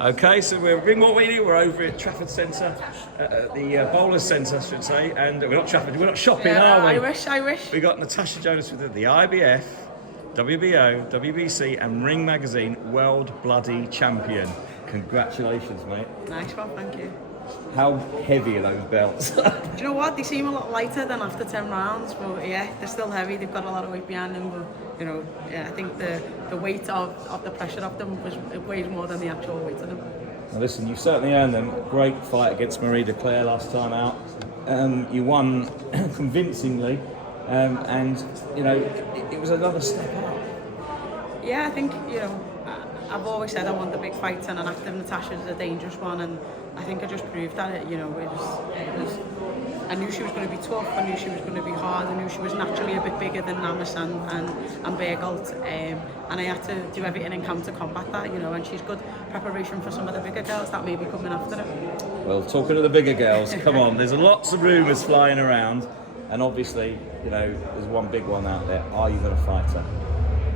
Okay, so we're Ring What We Do. We're over at Trafford Centre, at the Bowlers Centre, I should say, and we're not Trafford. We're not shopping, are we? I wish. We got Natasha Jonas with the IBF, WBO, WBC, and Ring Magazine World Bloody Champion. Congratulations, mate. Nice one, thank you. How heavy are those belts? Do you know what? They seem a lot lighter than after 10 rounds, but yeah, they're still heavy. They've got a lot of weight behind them, but I think the weight of the pressure of them weighs more than the actual weight of them. Now listen, you've certainly earned them. Great fight against Marie De Clare last time out. You won convincingly, and it was another step up. Yeah, I think I've always said I want the big fights, and an active Natasha is a dangerous one, and I think I just proved that. I knew she was going to be tough, I knew she was going to be hard, I knew she was naturally a bit bigger than Namas and Bergholt, and I had to do everything in camp to combat that, and she's good preparation for some of the bigger girls that may be coming after her. Well, talking of the bigger girls, come on, there's lots of rumours flying around, and obviously, there's one big one out there. Are you going to fight her?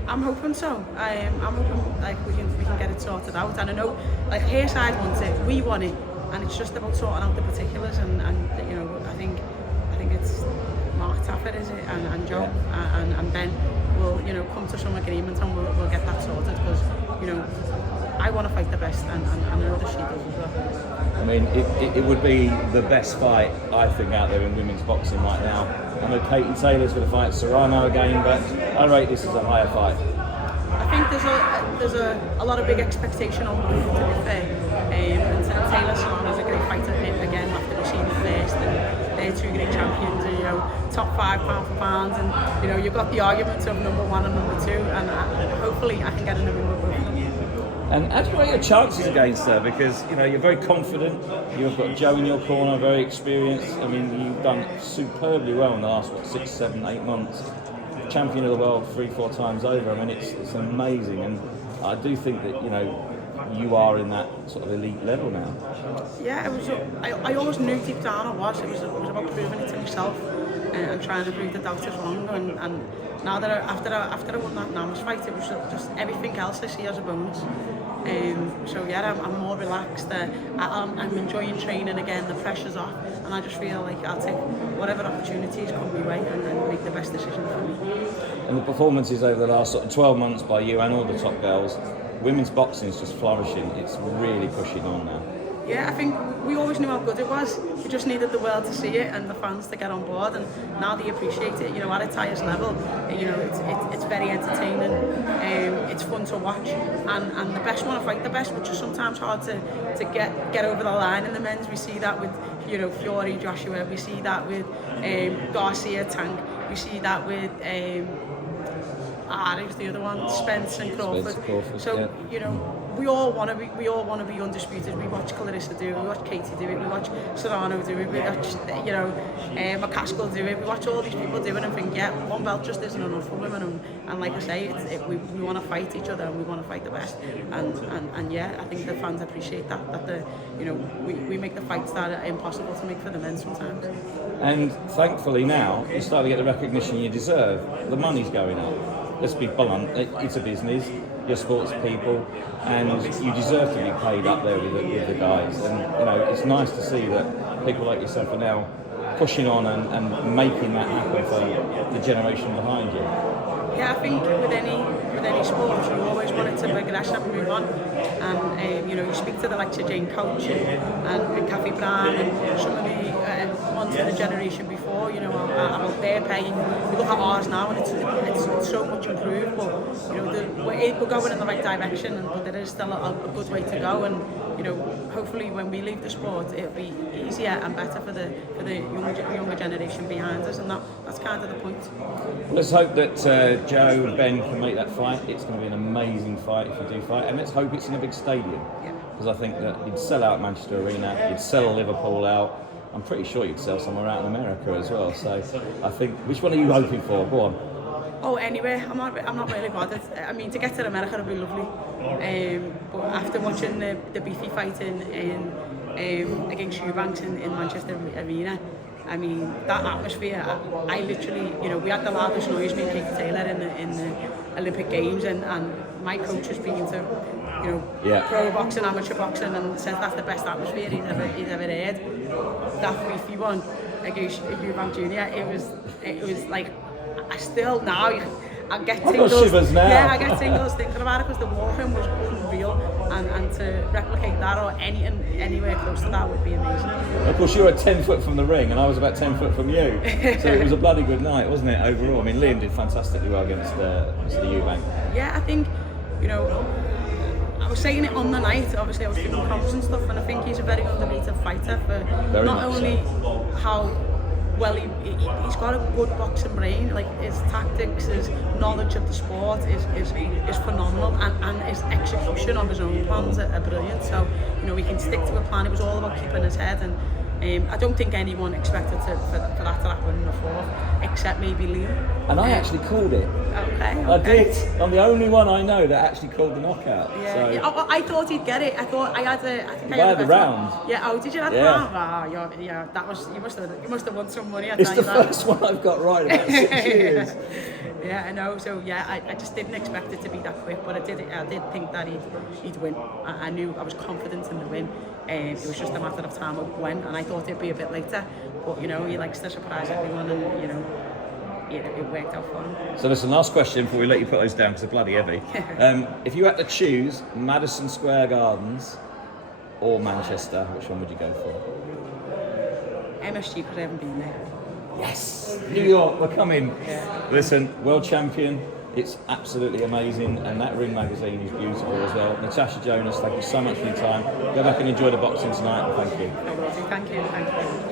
I'm hoping so. I'm hoping we can get it sorted out, and I know her side wants it, we want it, and it's just about sorting out the particulars, and I think it's Mark Taffet, is it, and Joe and Ben will come to some agreement, and we'll get that sorted, because I want to fight the best, and I know that she does as well. I mean, it would be the best fight, I think, out there in women's boxing right now. I know Katie Taylor's going to fight Serrano again, but I rate this as a higher fight. I think there's a lot of big expectation on both, to be fair. And Taylor Serrano's a great fighter again after we've seen the first, and they're two great champions, and top 5 pound for pound, and you've got the arguments of number 1 and number 2, and hopefully I can get in the ring with both of them. And how do you rate your chances against her? Because you're very confident. You've got Joe in your corner, very experienced. I mean, you've done superbly well in the last 6, 7, 8 months. Champion of the world 3-4 times over. I mean, it's amazing, and I do think that you are in that sort of elite level now. Yeah, it was. I always knew deep down I was. It was about proving it to myself and trying to prove the doubters wrong. And now that after I won that Namas fight, it was just everything else I see as a bonus. So yeah, I'm more relaxed. I'm enjoying training again. The pressure's off, and I just feel like I'll take whatever opportunities come my way and make the best decision for me. And the performances over the last 12 months by you and all the top girls, women's boxing is just flourishing. It's really pushing on now. Yeah, I think we always knew how good it was. We just needed the world to see it and the fans to get on board, and now they appreciate it. At its highest level, it's very entertaining. It's fun to watch, and the best want to fight the best, which is sometimes hard to get over the line in the men's. We see that with Fury, Joshua. We see that with Garcia, Tank. We see that with who's the other one? Spence and Crawford. So yeah. We all want to be undisputed. We watch Claressa do it, we watch Katie do it, we watch Serrano do it, we watch McCaskill do it. We watch all these people do it and think, yeah, one belt just isn't enough for women. And like I say, we want to fight each other, and we want to fight the best. And yeah, I think the fans appreciate that we make the fights that are impossible to make for the men sometimes. And thankfully now you start to get the recognition you deserve. The money's going up. Let's be blunt, it's a business, you're sports people, and you deserve to be paid up there with the guys. And it's nice to see that people like yourself are now pushing on and making that happen for the generation behind you. Yeah, I think with any sport, you always want it to progress and move on. And you speak to the likes of Jane Coach and Kathy Brown and some of the ones in the generation before, about their pay. We look at ours now, and it's so much improved. But we're going in the right direction, but there is still a good way to go. And hopefully when we leave the sport, it'll be easier and better for the younger generation behind us, and that's kind of the point. Well, let's hope that Joe and Ben can make that fight. It's going to be an amazing fight if you do fight, and let's hope it's in a big stadium. Because I think that you'd sell out Manchester Arena, you'd sell Liverpool out. I'm pretty sure you'd sell somewhere out in America as well. So I think, which one are you hoping for? Go on. Oh, anywhere. I'm not really bothered. I mean, to get to America would be lovely. But after watching the beefy fight in against Eubank in Manchester Arena, I mean, that atmosphere, I literally, we had the loudest noise, me and Katie Taylor in the Olympic Games, and my coach has been to pro boxing, amateur boxing, and says that's the best atmosphere he's ever heard. That briefly one against Eubank Junior, it was like, I still now I get tingles. Shivers now. Yeah, I get tingles thinking about it because the walking was unreal, and to replicate that or anywhere close to that would be amazing. Of course, you were 10 foot from the ring, and I was about 10 foot from you, so it was a bloody good night, wasn't it? Overall, I mean, Liam did fantastically well against the Eubank. Yeah, I think I was saying it on the night. Obviously, I was doing comps and stuff, and I think he's a very underrated fighter for Very not only how well he's got a good boxing brain, like his tactics, his knowledge of the sport is phenomenal, and his execution of his own plans are brilliant. So he can stick to a plan. It was all about keeping his head, and I don't think anyone expected for that to happen in the fourth, except maybe Liam. And I actually called it. Okay. I did. I'm the only one I know that actually called the knockout. Yeah, so. yeah. I thought he'd get it. I thought I had a. I think I had a the round. Yeah. Oh, did you have the round? Wow. Yeah. That was. You must have won some money. It's the first one I've got right about 6 years. Yeah, I know. So yeah, I just didn't expect it to be that quick, but I did think that he'd win. I knew, I was confident in the win. It was just a matter of time of when, and I thought it'd be a bit later. But he likes to surprise everyone, and it worked out for him. So listen, last question before we let you put those down because they're bloody heavy. If you had to choose Madison Square Gardens or Manchester, which one would you go for? MSG, because I haven't been there. Yes! New York, we're coming. Yeah. Listen, world champion, it's absolutely amazing, and that Ring magazine is beautiful as well. Natasha Jonas, thank you so much for your time. Go back and enjoy the boxing tonight, and thank you. Thank you.